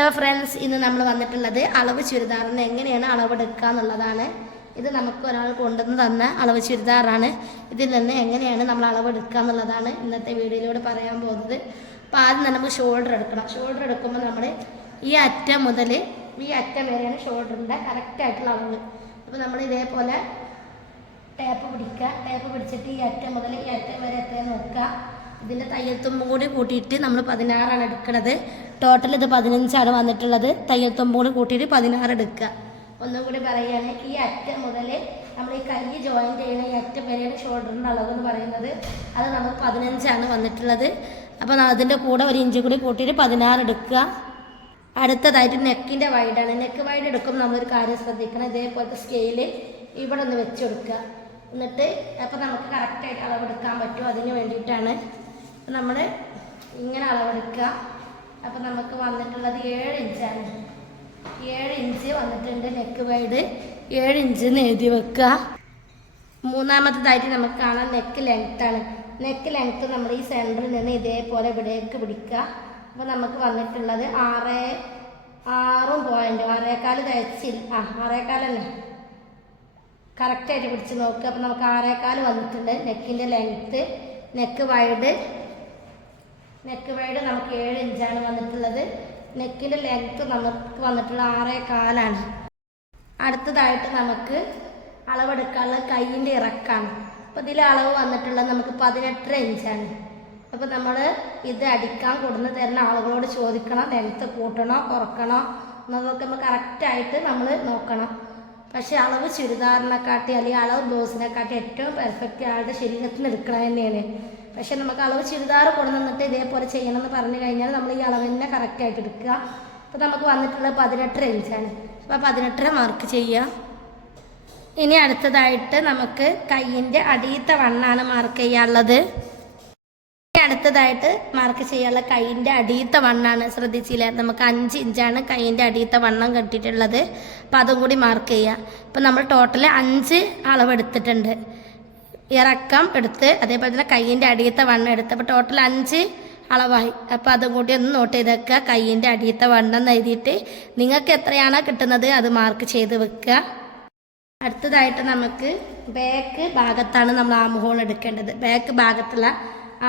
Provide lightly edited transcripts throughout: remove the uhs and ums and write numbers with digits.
Hello friends, ഇന്ന് നമ്മൾ വന്നിട്ടുള്ളത് അളവ് ചുരിദാറിന് എങ്ങനെയാണ് അളവെടുക്കുക എന്നുള്ളതാണ്. ഇത് നമുക്ക് ഒരാൾ കൊണ്ടുവന്ന് തന്ന അളവ് ചുരിദാറാണ്. ഇതിൽ നിന്ന് എങ്ങനെയാണ് നമ്മൾ അളവെടുക്കുക എന്നുള്ളതാണ് ഇന്നത്തെ വീഡിയോയിലൂടെ പറയാൻ പോകുന്നത്. അപ്പോൾ ആദ്യം തന്നെ നമുക്ക് ഷോൾഡർ എടുക്കണം. ഷോൾഡർ എടുക്കുമ്പോൾ നമ്മൾ ഈ അറ്റം മുതൽ ഈ അറ്റം വരെയാണ് ഷോൾഡറിൻ്റെ കറക്റ്റായിട്ടുള്ള അളവ്. അപ്പോൾ നമ്മൾ ഇതേപോലെ ടേപ്പ് പിടിക്കുക. ടേപ്പ് പിടിച്ചിട്ട് ഈ അറ്റം മുതൽ ഈ അറ്റം വരെ എത്രയാണ് നോക്കുക. ഇതിൻ്റെ തയ്യൽത്തുമ്പും കൂടി കൂട്ടിയിട്ട് നമ്മൾ 16 എടുക്കുന്നത്. ടോട്ടൽ ഇത് 15 വന്നിട്ടുള്ളത്. തയ്യൽത്തുമ്പും കൂടി കൂട്ടിയിട്ട് 16 എടുക്കുക. ഒന്നും കൂടി പറയുകയാണ്, ഈ അറ്റം മുതൽ നമ്മൾ ഈ കൈ ജോയിൻറ്റ് ചെയ്യുന്ന ഈ അറ്റം വരെയാണ് ഷോൾഡറിൻ്റെ അളവ് എന്ന് പറയുന്നത്. അത് നമുക്ക് 15 വന്നിട്ടുള്ളത്. അപ്പോൾ അതിൻ്റെ കൂടെ 1 ഇഞ്ച് കൂടി കൂട്ടിയിട്ട് 16 എടുക്കുക. അടുത്തതായിട്ട് നെക്കിൻ്റെ വൈഡാണ്. നെക്ക് വൈഡ് എടുക്കുമ്പോൾ നമ്മളൊരു കാര്യം ശ്രദ്ധിക്കണം. ഇതേപോലത്തെ സ്കെയില് ഇവിടെ ഒന്ന് വെച്ച് കൊടുക്കുക. എന്നിട്ട് അപ്പോൾ നമുക്ക് കറക്റ്റായിട്ട് അളവെടുക്കാൻ പറ്റും. അതിന് വേണ്ടിയിട്ടാണ് നമ്മൾ ഇങ്ങനെ അളവെടുക്കുക. അപ്പോൾ നമുക്ക് വന്നിട്ടുള്ളത് 7 ഇഞ്ചാണ്. 7 ഇഞ്ച് വന്നിട്ടുണ്ട്. നെക്ക് വൈഡ് 7 ഇഞ്ച് എഴുതി വെക്കുക. മൂന്നാമത്തേതായിട്ട് നമുക്ക് കാണാം നെക്ക് ലെങ്ത്താണ്. നെക്ക് ലെങ്ത്ത് നമ്മൾ ഈ സെൻറ്ററിൽ നിന്ന് ഇതേപോലെ ഇവിടേക്ക് പിടിക്കുക. അപ്പോൾ നമുക്ക് വന്നിട്ടുള്ളത് 6 പോയിൻ്റ് 6.25 തയ്ച്ചില്ല. 6.25 തന്നെ കറക്റ്റായിട്ട് പിടിച്ച് നോക്കുക. അപ്പോൾ നമുക്ക് 6.25 വന്നിട്ടുണ്ട് നെക്കിൻ്റെ ലെങ്ത്ത്. നെക്ക് വൈഡ് നമുക്ക് 7 ഇഞ്ചാണ് വന്നിട്ടുള്ളത്. നെക്കിൻ്റെ ലെങ്ത്ത് നമുക്ക് വന്നിട്ടുള്ള 6.25. അടുത്തതായിട്ട് നമുക്ക് അളവെടുക്കാനുള്ള കൈയിൻ്റെ ഇറക്കാണ്. അപ്പോൾ ഇതിൽ അളവ് വന്നിട്ടുള്ളത് നമുക്ക് 18 ഇഞ്ചാണ്. അപ്പോൾ നമ്മൾ ഇത് അടിക്കാൻ കൊടുന്ന് തരുന്ന ആളുകളോട് ചോദിക്കണം, ലെങ്ത്ത് കൂട്ടണോ കുറക്കണോ എന്നതൊക്കെ നമ്മൾ കറക്റ്റായിട്ട് നമ്മൾ നോക്കണം. പക്ഷേ അളവ് ചുരിദാറിനെക്കാട്ടി അല്ലെങ്കിൽ അളവ് ബ്ലൗസിനെക്കാട്ടി ഏറ്റവും പെർഫെക്റ്റ് ആളുടെ ശരീരത്തിന് എടുക്കണം തന്നെയാണ്. പക്ഷേ നമുക്ക് അളവ് ചുരിദാർ കൊണ്ടുവന്നിട്ട് ഇതേപോലെ ചെയ്യണമെന്ന് പറഞ്ഞു കഴിഞ്ഞാൽ നമ്മൾ ഈ അളവ് തന്നെ കറക്റ്റായിട്ട് എടുക്കുക. അപ്പോൾ നമുക്ക് വന്നിട്ടുള്ളത് 18 ഇഞ്ചാണ്. അപ്പോൾ 18 മാർക്ക് ചെയ്യുക. ഇനി അടുത്തതായിട്ട് നമുക്ക് കയ്യിൻ്റെ അടിയത്തെ വണ്ണാണ് മാർക്ക് ചെയ്യാനുള്ളത്. അടുത്തതായിട്ട് മാർക്ക് ചെയ്യാനുള്ള കൈയിൻ്റെ അടിയത്തെ വണ്ണാണ്. ശ്രദ്ധിച്ചില്ല, നമുക്ക് 5 ഇഞ്ചാണ് കൈയിൻ്റെ അടിയത്തെ വണ്ണം കെട്ടിയിട്ടുള്ളത്. അപ്പം അതും കൂടി മാർക്ക് ചെയ്യുക. ഇപ്പം നമ്മൾ ടോട്ടൽ 5 അളവെടുത്തിട്ടുണ്ട്. ഇറക്കം എടുത്ത് അതേപോലെ തന്നെ കൈയിൻ്റെ അടിയത്തെ വണ്ണം എടുത്ത് അപ്പോൾ ടോട്ടൽ 5 അളവായി. അപ്പോൾ അതും കൂടി ഒന്ന് നോട്ട് ചെയ്ത് വെക്കുക. കൈയിൻ്റെ അടിയത്തെ വണ്ണം എന്ന് എഴുതിയിട്ട് നിങ്ങൾക്ക് എത്രയാണോ കിട്ടുന്നത് അത് മാർക്ക് ചെയ്ത് വെക്കുക. അടുത്തതായിട്ട് നമുക്ക് ബാക്ക് ഭാഗത്താണ് നമ്മൾ ആം ഹോൾ എടുക്കേണ്ടത്. ബാക്ക് ഭാഗത്തുള്ള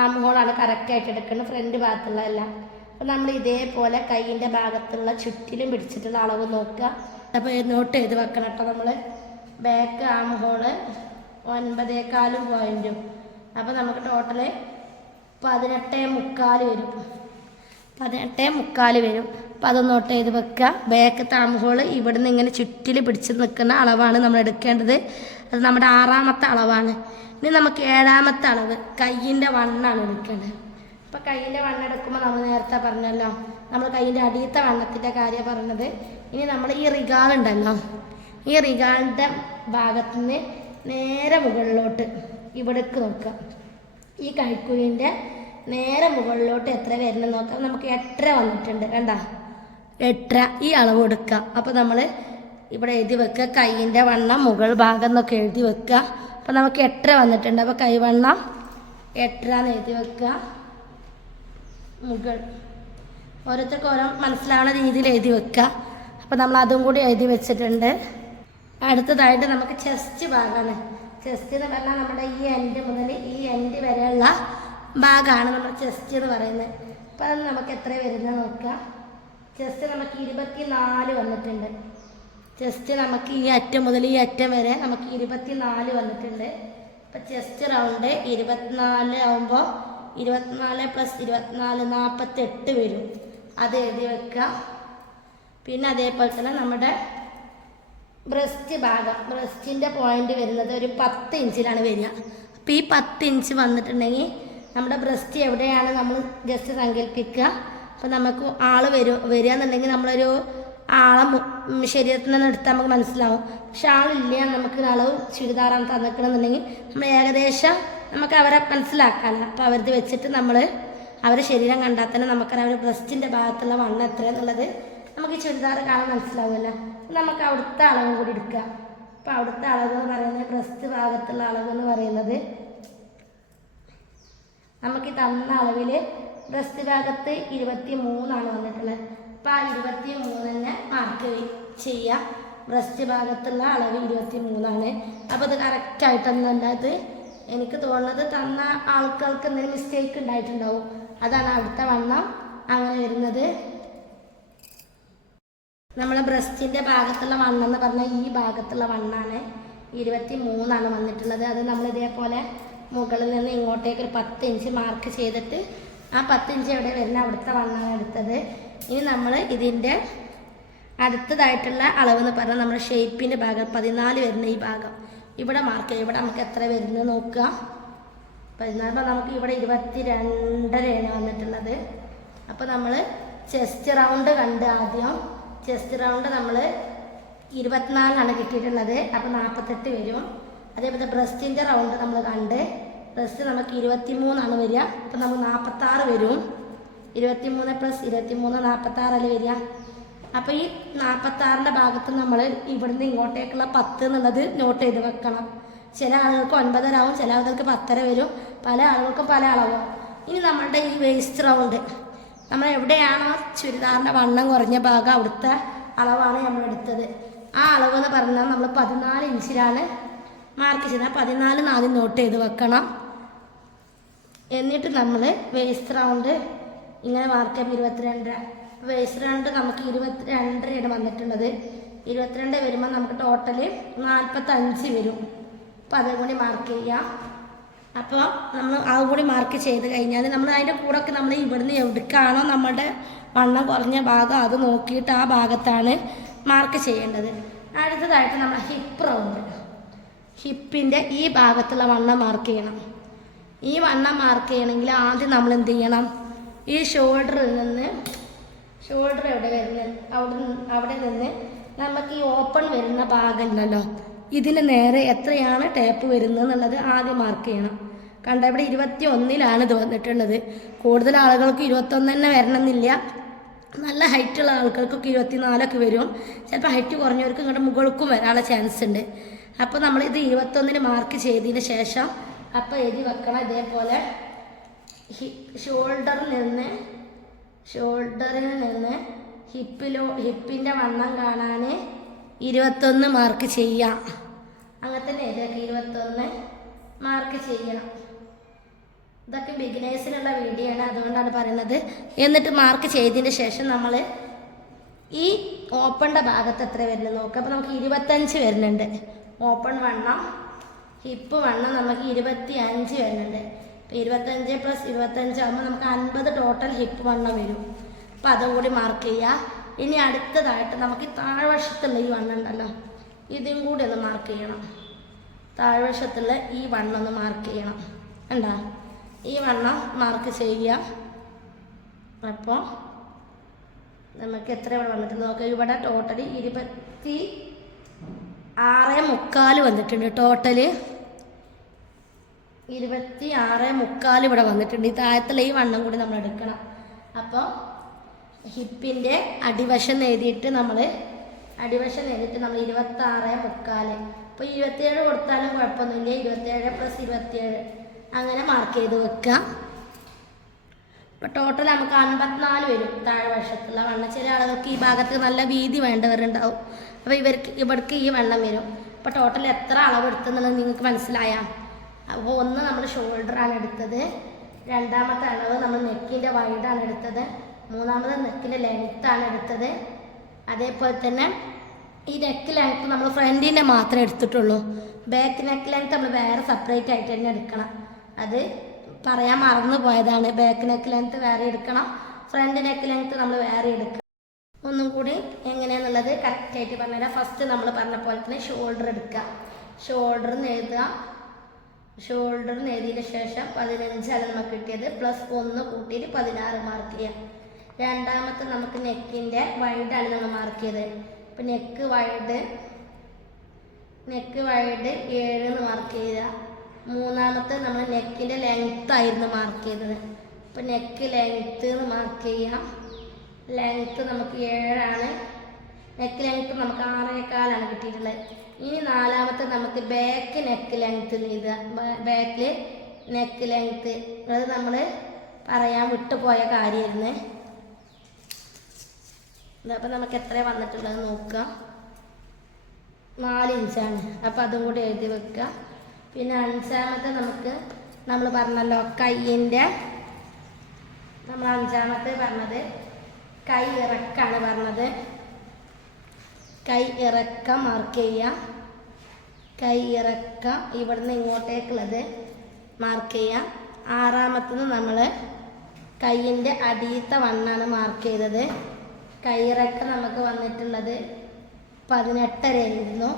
ആം ഹോളാണ് കറക്റ്റായിട്ട് എടുക്കുന്നത്, ഫ്രണ്ട് ഭാഗത്തുള്ള എല്ലാം. അപ്പോൾ നമ്മൾ ഇതേപോലെ കൈയിൻ്റെ ഭാഗത്തുള്ള ചുറ്റിലും പിടിച്ചിട്ടുള്ള അളവ് നോക്കുക. അപ്പോൾ നോട്ട് ചെയ്ത് വെക്കണം കേട്ടോ. നമ്മൾ ബാക്ക് ആം ഹോള് 9.25 പോയിൻറ്റും. അപ്പോൾ നമുക്ക് ടോട്ടല് 18.25 വരും. 18.25 വരും. അപ്പോൾ അത് നോട്ട് ചെയ്ത് വെക്കുക. ബാക്ക് ആം ഹോള് ഇവിടുന്ന് ഇങ്ങനെ ചുറ്റിൽ പിടിച്ച് നിൽക്കുന്ന അളവാണ് നമ്മൾ എടുക്കേണ്ടത്. അത് നമ്മുടെ 6ാമത്തെ അളവാണ്. ഇനി നമുക്ക് 7ാമത്തെ അളവ് കയ്യിൻ്റെ വണ്ണാണ് എടുക്കേണ്ടത്. അപ്പോൾ കയ്യിൻ്റെ വണ്ണം എടുക്കുമ്പോൾ നമ്മൾ നേരത്തെ പറഞ്ഞല്ലോ, നമ്മൾ കയ്യിൻ്റെ അടിയത്തെ വണ്ണത്തിൻ്റെ കാര്യമാണ് പറഞ്ഞത്. ഇനി നമ്മൾ ഈ റിഗാളുണ്ടല്ലോ, ഈ റിഗാളിൻ്റെ ഭാഗത്തു നിന്ന് നേരെ മുകളിലോട്ട് ഇവിടേക്ക് നോക്കുക. ഈ കൈക്കുഴിൻ്റെ നേരെ മുകളിലോട്ട് എത്ര വരുന്നത് നോക്കാം. നമുക്ക് 8.5 വന്നിട്ടുണ്ട്. വേണ്ട 8.5 ഈ അളവ് എടുക്കുക. അപ്പോൾ നമ്മൾ ഇവിടെ എഴുതി വെക്കുക കയ്യിൻ്റെ വണ്ണം മുകൾ ഭാഗം എന്നൊക്കെ എഴുതി വെക്കുക. അപ്പോൾ നമുക്ക് 8.5 വന്നിട്ടുണ്ട്. അപ്പോൾ കൈവണ്ണം 8.5 എഴുതി വെക്കുക. മുകൾ ഓരോരുത്തർക്ക് ഓരോ മനസ്സിലാവുന്ന രീതിയിൽ എഴുതി വെക്കുക. അപ്പോൾ നമ്മൾ അതും കൂടി എഴുതി വെച്ചിട്ടുണ്ട്. അടുത്തതായിട്ട് നമുക്ക് ചെസ്റ്റ് ഭാഗമാണ്. ചെസ്റ്റ് എന്ന് പറഞ്ഞാൽ നമ്മുടെ ഈ എൻഡ് മുതൽ ഈ എൻഡ് വരെയുള്ള ഭാഗമാണ് നമ്മുടെ ചെസ്റ്റ് എന്ന് പറയുന്നത്. അപ്പോൾ അത് നമുക്ക് എത്ര വരുന്നത് നോക്കുക. ചെസ്റ്റ് നമുക്ക് 24 വന്നിട്ടുണ്ട്. ചെസ്റ്റ് നമുക്ക് ഈ അറ്റം മുതൽ ഈ അറ്റം വരെ നമുക്ക് 24 വന്നിട്ടുണ്ട്. അപ്പോൾ ചെസ്റ്റ് റൗണ്ട് 24 ആകുമ്പോൾ 24 + 24 48 വരും. അത് എഴുതി വെക്കുക. പിന്നെ അതേപോലെ തന്നെ നമ്മുടെ ബ്രസ്റ്റ് ഭാഗം, ബ്രസ്റ്റിൻ്റെ പോയിന്റ് വരുന്നത് ഒരു 10 ഇഞ്ചിലാണ് വരിക. അപ്പോൾ ഈ 10 ഇഞ്ച് വന്നിട്ടുണ്ടെങ്കിൽ നമ്മുടെ ബ്രസ്റ്റ് എവിടെയാണ് നമ്മൾ ജസ്റ്റ് സങ്കല്പിക്കുക. അപ്പോൾ നമുക്ക് ആൾ വരിക എന്നുണ്ടെങ്കിൽ നമ്മളൊരു ആളെ ശരീരത്തിൽ നിന്ന് എടുത്താൽ നമുക്ക് മനസ്സിലാവും. പക്ഷെ ആളില്ല, നമുക്ക് അളവ് ചുരിദാറാണ് തന്നിക്കണമെന്നുണ്ടെങ്കിൽ നമ്മൾ ഏകദേശം നമുക്ക് അവരെ മനസ്സിലാക്കാമല്ലോ. അപ്പോൾ അവരത് വെച്ചിട്ട് നമ്മൾ അവരുടെ ശരീരം കണ്ടാൽ തന്നെ നമുക്കറിയാം അവർ ബ്രസ്റ്റിൻ്റെ ഭാഗത്തുള്ള വണ്ണം എത്രയെന്നുള്ളത് നമുക്ക് ചുരിദാർ കാണാൻ മനസ്സിലാവുമല്ലോ. നമുക്ക് അവിടുത്തെ അളവും കൂടി എടുക്കുക. അപ്പോൾ അവിടുത്തെ അളവ് എന്ന് പറയുന്നത് ബ്രസ്റ്റ് ഭാഗത്തുള്ള അളവ് എന്ന് പറയുന്നത് നമുക്ക് തന്ന അളവിൽ ബ്രസ്റ്റ് ഭാഗത്ത് 23 വന്നിട്ടുള്ളത്. അപ്പോൾ ആ 23 മാർക്ക് ചെയ്യുക. ബ്രസ്റ്റ് ഭാഗത്തുള്ള അളവ് 23 അപ്പോൾ ഇത് കറക്റ്റായിട്ടൊന്നല്ല. ഇത് എനിക്ക് തോന്നുന്നത് തന്ന ആൾക്കാർക്ക് എന്തെങ്കിലും മിസ്റ്റേക്ക് ഉണ്ടായിട്ടുണ്ടാവും. അതാണ് അടുത്ത വണ്ണം അങ്ങനെ വരുന്നത്. നമ്മളെ ബ്രസ്റ്റിൻ്റെ ഭാഗത്തുള്ള വണ്ണം എന്ന് പറഞ്ഞാൽ ഈ ഭാഗത്തുള്ള വണ്ണാണ് 23 വന്നിട്ടുള്ളത്. അത് നമ്മൾ ഇതേപോലെ മുകളിൽ നിന്ന് ഇങ്ങോട്ടേക്ക് ഒരു 10 ഇഞ്ച് മാർക്ക് ചെയ്തിട്ട് ആ 10 ഇഞ്ച് എവിടെ വരുന്ന അവിടുത്തെ വണ്ണാണ് എടുത്തത്. ഇനി നമ്മൾ ഇതിൻ്റെ അടുത്തതായിട്ടുള്ള അളവെന്ന് പറഞ്ഞാൽ നമ്മുടെ ഷേപ്പിൻ്റെ ഭാഗം 14 വരുന്ന ഈ ഭാഗം ഇവിടെ മാർക്ക് ചെയ്യുക. ഇവിടെ നമുക്ക് എത്ര വരുന്നത് നോക്കുക. 14 നമുക്ക് ഇവിടെ 22.5 വന്നിട്ടുള്ളത്. അപ്പോൾ നമ്മൾ ചെസ്റ്റ് റൗണ്ട് കണ്ട് ആദ്യം ചെസ്റ്റ് റൗണ്ട് നമ്മൾ 24 കിട്ടിയിട്ടുള്ളത്. അപ്പോൾ 48 വരും. അതേപോലെ ബ്രസ്റ്റിൻ്റെ റൗണ്ട് നമ്മൾ കണ്ട് ബ്രസ്റ്റ് നമുക്ക് 23 വരിക. അപ്പോൾ നമുക്ക് 46 വരും. 23 + 23 46 വരിക. അപ്പോൾ ഈ 46ൻ്റെ ഭാഗത്ത് നമ്മൾ ഇവിടുന്ന് ഇങ്ങോട്ടേക്കുള്ള 10 എന്നുള്ളത് നോട്ട് ചെയ്ത് വെക്കണം. ചില ആളുകൾക്ക് 9.5 ആവും, ചില ആളുകൾക്ക് 10.5 വരും, പല ആളുകൾക്കും പല അളവാവും. ഇനി നമ്മളുടെ ഈ വേസ്റ്റ് റൗണ്ട് നമ്മൾ എവിടെയാണോ ചുരിദാറിൻ്റെ വണ്ണം കുറഞ്ഞ ഭാഗം അവിടുത്തെ അളവാണ് നമ്മൾ എടുത്തത്. ആ അളവ് എന്ന് പറഞ്ഞാൽ നമ്മൾ 14 ഇഞ്ചിലാണ് മാർക്ക് ചെയ്തത്. 14 ആദ്യം നോട്ട് ചെയ്ത് വെക്കണം. എന്നിട്ട് നമ്മൾ വേസ്റ്റ് റൗണ്ട് ഇങ്ങനെ മാർക്ക് ചെയ്യുമ്പോൾ 22. വേസ്റ്റ് റൗണ്ട് നമുക്ക് 22 വന്നിട്ടുള്ളത്. 22 വരുമ്പോൾ നമുക്ക് ടോട്ടൽ 45 വരും. അപ്പോൾ അതും കൂടി മാർക്ക് ചെയ്യാം. അപ്പോൾ നമ്മൾ അതും കൂടി മാർക്ക് ചെയ്ത് കഴിഞ്ഞാൽ നമ്മൾ അതിൻ്റെ കൂടെ ഒക്കെ നമ്മൾ ഇവിടുന്ന് എവിടേക്കാണോ നമ്മുടെ വണ്ണം കുറഞ്ഞ ഭാഗം അത് നോക്കിയിട്ട് ആ ഭാഗത്താണ് മാർക്ക് ചെയ്യേണ്ടത്. അടുത്തതായിട്ട് നമ്മൾ ഹിപ്പ് റൗണ്ട്, ഹിപ്പിൻ്റെ ഈ ഭാഗത്തുള്ള വണ്ണം മാർക്ക് ചെയ്യണം. ഈ വണ്ണം മാർക്ക് ചെയ്യണമെങ്കിൽ ആദ്യം നമ്മൾ എന്ത് ചെയ്യണം, ഈ ഷോൾഡറിൽ നിന്ന് ഷോൾഡർ എവിടെ വരുന്നത് അവിടെ നിന്ന് നമുക്ക് ഈ ഓപ്പൺ വരുന്ന ഭാഗം ഉണ്ടല്ലോ ഇതിന് നേരെ എത്രയാണ് ടേപ്പ് വരുന്നത് എന്നുള്ളത് ആദ്യം മാർക്ക് ചെയ്യണം. കണ്ട ഇവിടെ 21 ഇത് വന്നിട്ടുള്ളത്. കൂടുതൽ ആളുകൾക്ക് 21 തന്നെ വരണമെന്നില്ല. നല്ല ഹൈറ്റുള്ള ആൾക്കാർക്കൊക്കെ 24 വരും. ചിലപ്പോൾ ഹൈറ്റ് കുറഞ്ഞവർക്ക് ഇങ്ങോട്ട് മുകൾക്കും വരാനുള്ള ചാൻസ് ഉണ്ട്. അപ്പോൾ നമ്മളിത് 21 മാർക്ക് ചെയ്തതിന് ശേഷം അപ്പോൾ എഴുതി വെക്കണം. ഇതേപോലെ ഷോൾഡറിൽ നിന്ന് ഹിപ്പിൻ്റെ വണ്ണം കാണാൻ 21 മാർക്ക് ചെയ്യാം. അങ്ങനെ തന്നെ ഇതൊക്കെ 21 മാർക്ക് ചെയ്യണം. ഇതൊക്കെ ബിഗിനേഴ്സിനുള്ള വീഡിയോ ആണ്, അതുകൊണ്ടാണ് പറയുന്നത്. എന്നിട്ട് മാർക്ക് ചെയ്തതിന് ശേഷം നമ്മൾ ഈ ഓപ്പണിൻ്റെ ഭാഗത്ത് എത്ര വരുന്നത് നോക്കുക. അപ്പോൾ നമുക്ക് 25 വരുന്നുണ്ട് ഓപ്പൺ വണ്ണം. ഹിപ്പ് വണ്ണം നമുക്ക് 25 വരുന്നുണ്ട്. അപ്പോൾ 25 + 25 ആകുമ്പോൾ നമുക്ക് 50 ടോട്ടൽ ഹിപ്പ് വണ്ണം വരും. അപ്പോൾ അതും കൂടി മാർക്ക് ചെയ്യുക. ഇനി അടുത്തതായിട്ട് നമുക്ക് താഴ്വശത്തുള്ള ഈ വണ്ണം ഉണ്ടല്ലോ ഇതും കൂടി ഒന്ന് മാർക്ക് ചെയ്യണം. താഴ്വശത്തുള്ള ഈ വണ്ണം ഒന്ന് മാർക്ക് ചെയ്യണം. കണ്ടോ, ഈ വണ്ണം മാർക്ക് ചെയ്യുക. അപ്പോൾ നമുക്ക് എത്ര ഇവിടെ വന്നിട്ട് നോക്കാം. ഇവിടെ ടോട്ടൽ 26.75 വന്നിട്ടുണ്ട്. ടോട്ടല് 26.75 ഇവിടെ വന്നിട്ടുണ്ട്. ഈ താഴത്തുള്ള ഈ വണ്ണം കൂടി നമ്മൾ എടുക്കണം. അപ്പോൾ ഹിപ്പിൻ്റെ അടിവശം എഴുതിയിട്ട് നമ്മൾ 26.75. അപ്പോൾ 27 കൊടുത്താലും കുഴപ്പമൊന്നുമില്ല. 27 + 27 അങ്ങനെ മാർക്ക് ചെയ്ത് വെക്കുക. അപ്പോൾ ടോട്ടൽ നമുക്ക് 54 വരും താഴ്വശത്തുള്ള വണ്ണം. ചില ആളുകൾക്ക് ഈ ഭാഗത്ത് നല്ല വീതി വേണ്ടവരുണ്ടാവും. അപ്പോൾ ഇവർക്ക് ഈ വണ്ണം വരും. അപ്പോൾ ടോട്ടൽ എത്ര അളവ് എടുത്തെന്നുള്ളത് നിങ്ങൾക്ക് മനസ്സിലായ. അപ്പോൾ ഒന്ന് നമ്മൾ ഷോൾഡറാണ് എടുത്തത്, രണ്ടാമത്തെ അളവ് നമ്മൾ നെക്കിൻ്റെ വൈഡാണ് എടുത്തത്, മൂന്നാമത് നെക്കിൻ്റെ ലെങ്ത്താണ് എടുത്തത്. അതേപോലെ തന്നെ ഈ നെക്ക് ലെങ്ത്ത് നമ്മൾ ഫ്രണ്ടിൻ്റെ മാത്രമേ എടുത്തിട്ടുള്ളൂ. ബാക്ക് നെക്ക് ലെങ്ത്ത് നമ്മൾ വേറെ സെപ്പറേറ്റ് ആയിട്ട് തന്നെ എടുക്കണം. അത് പറയാൻ മറന്നു പോയതാണ്. ബാക്ക് നെക്ക് ലെങ്ത്ത് വേറെ എടുക്കണം, ഫ്രണ്ട് നെക്ക് ലെങ്ത്ത് നമ്മൾ വേറെ എടുക്കണം. ഒന്നും കൂടി എങ്ങനെയാണെന്നുള്ളത് കറക്റ്റായിട്ട് പറഞ്ഞുതരാം. ഫസ്റ്റ് നമ്മൾ പറഞ്ഞ പോലെ തന്നെ ഷോൾഡർ എടുക്കുക. ഷോൾഡറിന് എഴുതിയതിന് ശേഷം 15 നമുക്ക് കിട്ടിയത്. +1 കൂട്ടിയിട്ട് 16 മാർക്ക് ചെയ്യാം. രണ്ടാമത്തെ നമുക്ക് നെക്കിൻ്റെ വൈഡാണ് നമ്മൾ മാർക്ക് ചെയ്തത്. ഇപ്പം നെക്ക് വൈഡ് 7 മാർക്ക് ചെയ്യുക. മൂന്നാമത്തെ നമ്മൾ നെക്കിൻ്റെ ലെങ്ത്ത് ആയിരുന്നു മാർക്ക് ചെയ്തത്. അപ്പം നെക്ക് ലെങ്ത്ത് മാർക്ക് ചെയ്യാം. ലെങ്ത്ത് നമുക്ക് 7. നെക്ക് ലെങ്ത്ത് നമുക്ക് 6.25 കിട്ടിയിട്ടുള്ളത്. ഇനി നാലാമത്തെ നമുക്ക് ബാക്ക് നെക്ക് ലെങ്ത്ത് എഴുതുക. ബാക്കിൽ നെക്ക് ലെങ്ത്ത് അത് നമ്മൾ പറയാൻ വിട്ടുപോയ കാര്യമായിരുന്നു. അപ്പോൾ നമുക്ക് എത്ര വന്നിട്ടുള്ളത് നോക്കുക. 4 ഇഞ്ചാണ്. അപ്പോൾ അതും കൂടി എഴുതി വെക്കുക. പിന്നെ 5ാമത്തെ നമ്മൾ പറഞ്ഞല്ലോ കൈയിൻ്റെ, നമ്മൾ 5ാമത്തെ പറഞ്ഞത് കൈ ഇറക്കാണ് പറഞ്ഞത്. കൈ ഇറക്കം മാർക്ക് ചെയ്യുക. കൈ ഇറക്കം ഇവിടുന്ന് ഇങ്ങോട്ടേക്കുള്ളത് മാർക്ക് ചെയ്യുക. 6ാമത്തത് നമ്മൾ കൈയിൻ്റെ അടിയത്തെ വണ്ണാണ് മാർക്ക് ചെയ്തത്. കൈയിറക്കം നമുക്ക് വന്നിട്ടുള്ളത് 18 ആയിരുന്നു.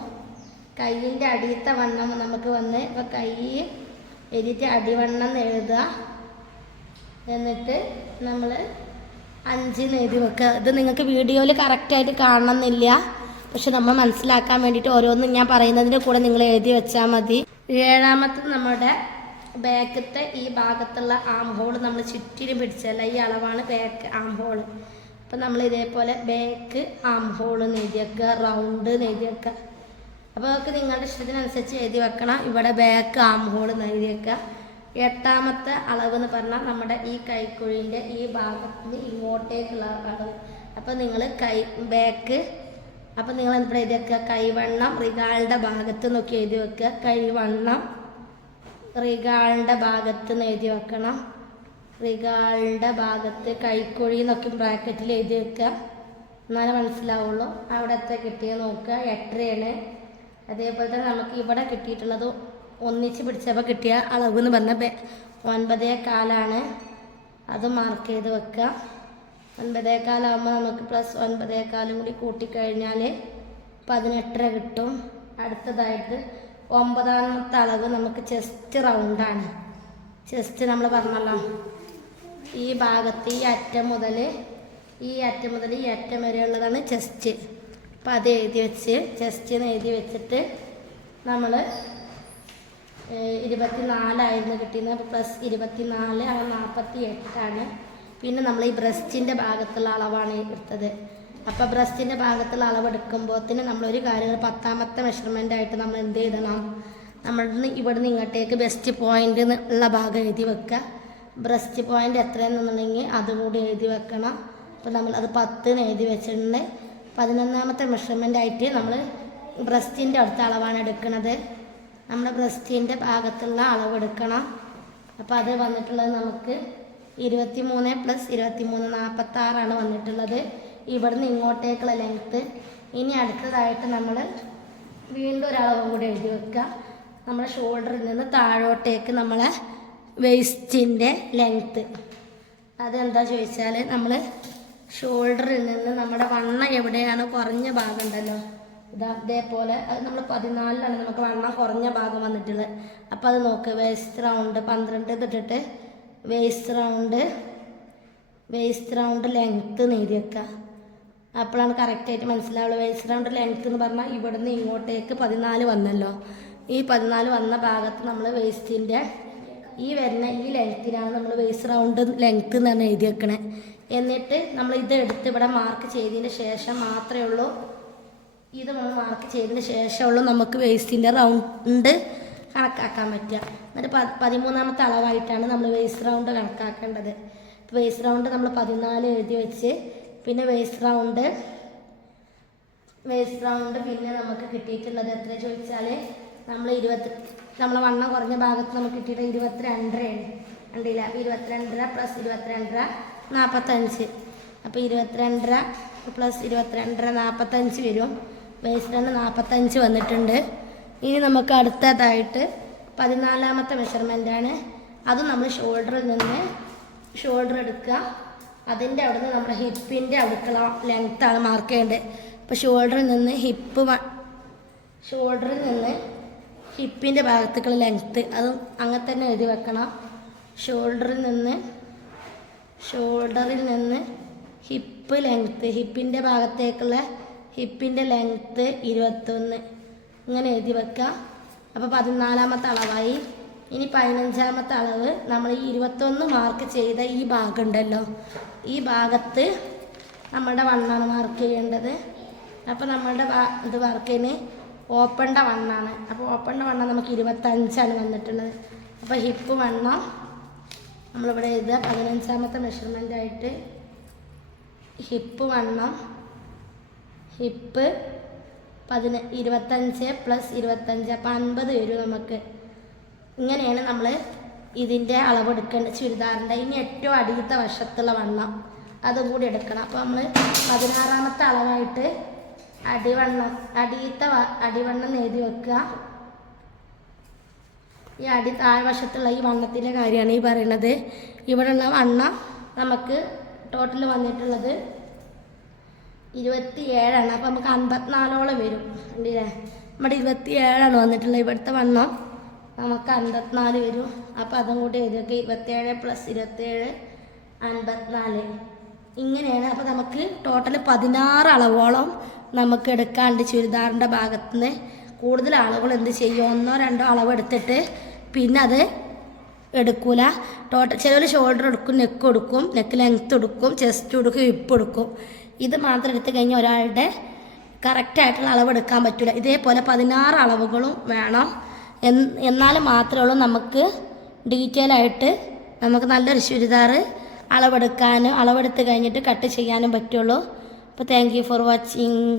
കൈയിൻ്റെ അടിയത്തെ വണ്ണം നമുക്ക് വന്ന് ഇപ്പോൾ കൈ എഴുതിയിട്ട് അടിവണ്ണം എഴുതുക. എന്നിട്ട് നമ്മൾ 5 എഴുതി വെക്കുക. ഇത് നിങ്ങൾക്ക് വീഡിയോയിൽ കറക്റ്റായിട്ട് കാണണമെന്നില്ല, പക്ഷെ നമ്മൾ മനസ്സിലാക്കാൻ വേണ്ടിയിട്ട് ഓരോന്നും ഞാൻ പറയുന്നതിൻ്റെ കൂടെ നിങ്ങൾ എഴുതി വെച്ചാൽ മതി. 7ാമത്തെ നമ്മുടെ ബാക്കത്തെ ഈ ഭാഗത്തുള്ള ആം ഹോൾ നമ്മൾ ചുറ്റിനും പിടിച്ചല്ല, ഈ അളവാണ് ബാക്ക് ആം ഹോൾ. അപ്പം നമ്മൾ ഇതേപോലെ ബാക്ക് ആം ഹോൾ എഴുതി വെക്കുക, റൗണ്ട് എഴുതി വെക്കുക. അപ്പോൾ നമുക്ക് നിങ്ങളുടെ ഇഷ്ടത്തിനനുസരിച്ച് എഴുതി വെക്കണം. ഇവിടെ ബാക്ക് ആം ഹോൾ എഴുതി വെക്കുക. 8ാമത്തെ അളവ് എന്ന് പറഞ്ഞാൽ നമ്മുടെ ഈ കൈക്കുഴിൻ്റെ ഈ ഭാഗത്തിന് ഇങ്ങോട്ടേക്കുള്ള അളവ്. അപ്പോൾ നിങ്ങൾ ബാക്ക്, അപ്പോൾ നിങ്ങൾ ഇവിടെ എഴുതി വെക്കുക കൈവണ്ണം റിഗാളുടെ ഭാഗത്ത് നോക്കി എഴുതി വെക്കുക. കൈവണ്ണം റിഗാളിൻ്റെ ഭാഗത്ത് നിന്ന് എഴുതി വെക്കണം. റിഗാളിൻ്റെ ഭാഗത്ത് കൈക്കുഴി എന്നൊക്കെ ബ്രാക്കറ്റിൽ എഴുതി വെക്കുക, എന്നാലേ മനസ്സിലാവുള്ളൂ. അവിടത്തെ കിട്ടിയത് നോക്കുക 8 അതേപോലെ തന്നെ നമുക്ക് ഇവിടെ കിട്ടിയിട്ടുള്ളത് ഒന്നിച്ച് പിടിച്ചപ്പോൾ കിട്ടിയ അളവ് എന്ന് പറഞ്ഞാൽ 9.25 അത് മാർക്ക് ചെയ്ത് വെക്കുക. 9.25 നമുക്ക് പ്ലസ് 9.25 കൂടി കൂട്ടിക്കഴിഞ്ഞാൽ 18 കിട്ടും. അടുത്തതായിട്ട് 9ാമത്തെ അളവ് നമുക്ക് ചെസ്റ്റ് റൗണ്ടാണ്. ചെസ്റ്റ് നമ്മൾ പറഞ്ഞല്ലോ ഈ ഭാഗത്ത് ഈ അറ്റം മുതൽ ഈ അറ്റം വരെയുള്ളതാണ് ചെസ്റ്റ്. അപ്പം അത് എഴുതി വെച്ച് ചെസ്റ്റിന് എഴുതി വെച്ചിട്ട് നമ്മൾ 24 കിട്ടിയത്. പ്ലസ് 24 അത് 48. പിന്നെ നമ്മൾ ഈ ബ്രസ്റ്റിൻ്റെ ഭാഗത്തുള്ള അളവാണ് എടുത്തത്. അപ്പോൾ ബ്രസ്റ്റിൻ്റെ ഭാഗത്തുള്ള അളവ് എടുക്കുമ്പോഴത്തേന് നമ്മളൊരു കാര്യം 10ാമത്തെ മെഷർമെൻ്റായിട്ട് നമ്മൾ എന്ത് ചെയ്യണം, നമ്മളിന്ന് ഇവിടുന്ന് ഇങ്ങോട്ടേക്ക് ബെസ്റ്റ് പോയിൻ്റ് ഉള്ള ഭാഗം എഴുതി വെക്കുക. ബ്രസ്റ്റ് പോയിൻ്റ് എത്രയെന്നുണ്ടെങ്കിൽ അതുകൂടി എഴുതി വെക്കണം. അപ്പോൾ നമ്മൾ അത് 10 എഴുതി വെച്ചിട്ടുണ്ട്. 11ാമത്തെ മെഷർമെൻ്റായിട്ട് നമ്മൾ ബ്രസ്റ്റിൻ്റെ അടുത്ത അളവാണ് എടുക്കുന്നത്. നമ്മുടെ ബ്രസ്റ്റിൻ്റെ ഭാഗത്തുള്ള അളവ് എടുക്കണം. അപ്പോൾ അത് വന്നിട്ടുള്ളത് നമുക്ക് 23 + 23 46 വന്നിട്ടുള്ളത്. ഇവിടുന്ന് ഇങ്ങോട്ടേക്കുള്ള ലെങ്ത്ത്. ഇനി അടുത്തതായിട്ട് നമ്മൾ വീണ്ടും ഒരളവും കൂടി എഴുതി വെക്കുക. നമ്മുടെ ഷോൾഡറിൽ നിന്ന് താഴോട്ടേക്ക് നമ്മളെ വേസ്റ്റിൻ്റെ ലെങ്ത്ത്. അതെന്താ ചോദിച്ചാൽ നമ്മൾ ഷോൾഡറിൽ നിന്ന് നമ്മുടെ വണ്ണം എവിടെയാണ് കുറഞ്ഞ ഭാഗം ഉണ്ടല്ലോ, അതേപോലെ അത് നമ്മൾ 14 നമുക്ക് വണ്ണം കുറഞ്ഞ ഭാഗം വന്നിട്ടുള്ളത്. അപ്പോൾ അത് നോക്കുക, വേസ്റ്റ് റൗണ്ട് 12 തൊട്ടിട്ട് വേസ്റ്റ് റൗണ്ട് ലെങ്ത്ത് എഴുതി വെക്കുക. അപ്പോഴാണ് കറക്റ്റായിട്ട് മനസ്സിലാവുള്ളൂ. വേസ്റ്റ് റൗണ്ട് ലെങ്ത്ത് എന്ന് പറഞ്ഞാൽ ഇവിടുന്ന് ഇങ്ങോട്ടേക്ക് 14 വന്നല്ലോ. ഈ 14 വന്ന ഭാഗത്ത് നമ്മൾ വേസ്റ്റിൻ്റെ ഈ വരുന്ന ഈ ലെങ്ത്തിനാണ് നമ്മൾ വേസ്റ്റ് റൗണ്ട് ലെങ്ത്ത് എന്നാണ് എഴുതി വെക്കണേ. എന്നിട്ട് നമ്മൾ ഇത് എടുത്ത് ഇവിടെ മാർക്ക് ചെയ്തതിന് ശേഷം മാത്രമേ ഉള്ളൂ, ഇത് നമ്മൾ മാർക്ക് ചെയ്തതിന് ശേഷമുള്ളൂ നമുക്ക് വേസ്റ്റിൻ്റെ റൗണ്ട് കണക്കാക്കാൻ പറ്റുക. എന്നിട്ട് 13ാമത്തെ അളവായിട്ടാണ് നമ്മൾ വേസ്റ്റ് റൗണ്ട് കണക്കാക്കേണ്ടത്. വേസ്റ്റ് റൗണ്ട് നമ്മൾ 14 എഴുതി വെച്ച് പിന്നെ വേസ്റ്റ് റൗണ്ട് പിന്നെ നമുക്ക് കിട്ടിയിട്ടുള്ളത് എത്ര ചോദിച്ചാൽ നമ്മൾ നമ്മളെ വണ്ണം കുറഞ്ഞ ഭാഗത്ത് നമുക്ക് കിട്ടിയിട്ട് 22 ഉണ്ടില്ല. 22 + 22 45. അപ്പോൾ 22 + 22 45 വരും. വേസ്റ്റ് റൗണ്ട് 45 വന്നിട്ടുണ്ട്. ഇനി നമുക്ക് അടുത്തതായിട്ട് 14ാമത്തെ മെഷർമെൻ്റാണ്. അതും നമ്മൾ ഷോൾഡർ എടുക്കുക. അതിൻ്റെ അവിടുന്ന് നമ്മുടെ ഹിപ്പിൻ്റെ അവിടുക്കുള്ള ലെങ്ത്താണ് മാർക്ക് ചെയ്യേണ്ടത്. അപ്പോൾ ഷോൾഡറിൽ നിന്ന് ഹിപ്പിൻ്റെ ഭാഗത്തേക്കുള്ള ലെങ്ത്ത് അതും അങ്ങനെ തന്നെ എഴുതി വെക്കണം. ഷോൾഡറിൽ നിന്ന് ഹിപ്പ് ലെങ്ത്ത്, ഹിപ്പിൻ്റെ ഭാഗത്തേക്കുള്ള ഹിപ്പിൻ്റെ ലെങ്ത്ത് 21 ഇങ്ങനെ എഴുതി വെക്കുക. അപ്പോൾ 14ാമത്തെ അളവായി. ഇനി 15ാമത്തെ അളവ് നമ്മൾ ഈ 21 മാർക്ക് ചെയ്ത ഈ ഭാഗം ഉണ്ടല്ലോ, ഈ ഭാഗത്ത് നമ്മുടെ വണ്ണാണ് മാർക്ക് ചെയ്യേണ്ടത്. അപ്പോൾ നമ്മളുടെ ഇത് വർക്കിന് ഓപ്പണിൻ്റെ വണ്ണാണ്. അപ്പോൾ ഓപ്പണിൻ്റെ വണ്ണം നമുക്ക് 25 വന്നിട്ടുള്ളത്. അപ്പോൾ ഹിപ്പ് വണ്ണം നമ്മളിവിടെ എഴുതുക 15ാമത്തെ മെഷർമെൻ്റായിട്ട് ഹിപ്പ് വണ്ണം ഹിപ്പ് 25 + 25 അപ്പം 50 വരും നമുക്ക്. ഇങ്ങനെയാണ് നമ്മൾ ഇതിൻ്റെ അളവെടുക്കേണ്ടത് ചുരിദാറിൻ്റെ. ഇനി ഏറ്റവും അടിയത്തെ വശത്തുള്ള വണ്ണം അതും കൂടി എടുക്കണം. അപ്പോൾ നമ്മൾ 16ാമത്തെ അളവായിട്ട് അടിവണ്ണം എഴുതി വെക്കുക. ഈ താഴ്വശത്തുള്ള ഈ വണ്ണത്തിൻ്റെ കാര്യമാണ് ഈ പറയുന്നത്. ഇവിടെയുള്ള വണ്ണം നമുക്ക് ടോട്ടൽ വന്നിട്ടുള്ളത് 27ആണ്. അപ്പോൾ നമുക്ക് 54ഓളം വരും. ഉണ്ടല്ലേ? നമ്മുടെ 27ആണ് വന്നിട്ടുള്ളത്. ഇവിടുത്തെ വണ്ണം നമുക്ക് 54 വരും. അപ്പോൾ അതും കൂടി എഴുതിയൊക്കെ 27 + 27 54 ഇങ്ങനെയാണ്. അപ്പോൾ നമുക്ക് ടോട്ടൽ 16 അളവോളം നമുക്ക് എടുക്കാണ്ട് ചുരിദാറിൻ്റെ ഭാഗത്തുനിന്ന്. കൂടുതൽ ആളുകൾ എന്ത് ചെയ്യും, 1-2 അളവ് എടുത്തിട്ട് പിന്നെ അത് എടുക്കൂല. ടോട്ടൽ ചിലർ ഷോൾഡർ എടുക്കും, നെക്ക് എടുക്കും, നെക്ക് ലെങ്ത്ത് എടുക്കും, ചെസ്റ്റ് എടുക്കും, ഹിപ്പ് എടുക്കും. ഇത് മാത്രം എടുത്തു കഴിഞ്ഞാൽ ഒരാളുടെ കറക്റ്റായിട്ടുള്ള അളവ് എടുക്കാൻ പറ്റില്ല. ഇതേപോലെ 16 അളവുകളും വേണം. എന്നാൽ മാത്രമേ ഉള്ളൂ നമുക്ക് ഡീറ്റെയിൽ ആയിട്ട് നമുക്ക് നല്ലൊരു ചുരിദാർ അളവെടുക്കാനും അളവെടുത്ത് കഴിഞ്ഞിട്ട് കട്ട് ചെയ്യാനും പറ്റുള്ളൂ. അപ്പോൾ താങ്ക് യു ഫോർ വാച്ചിങ്.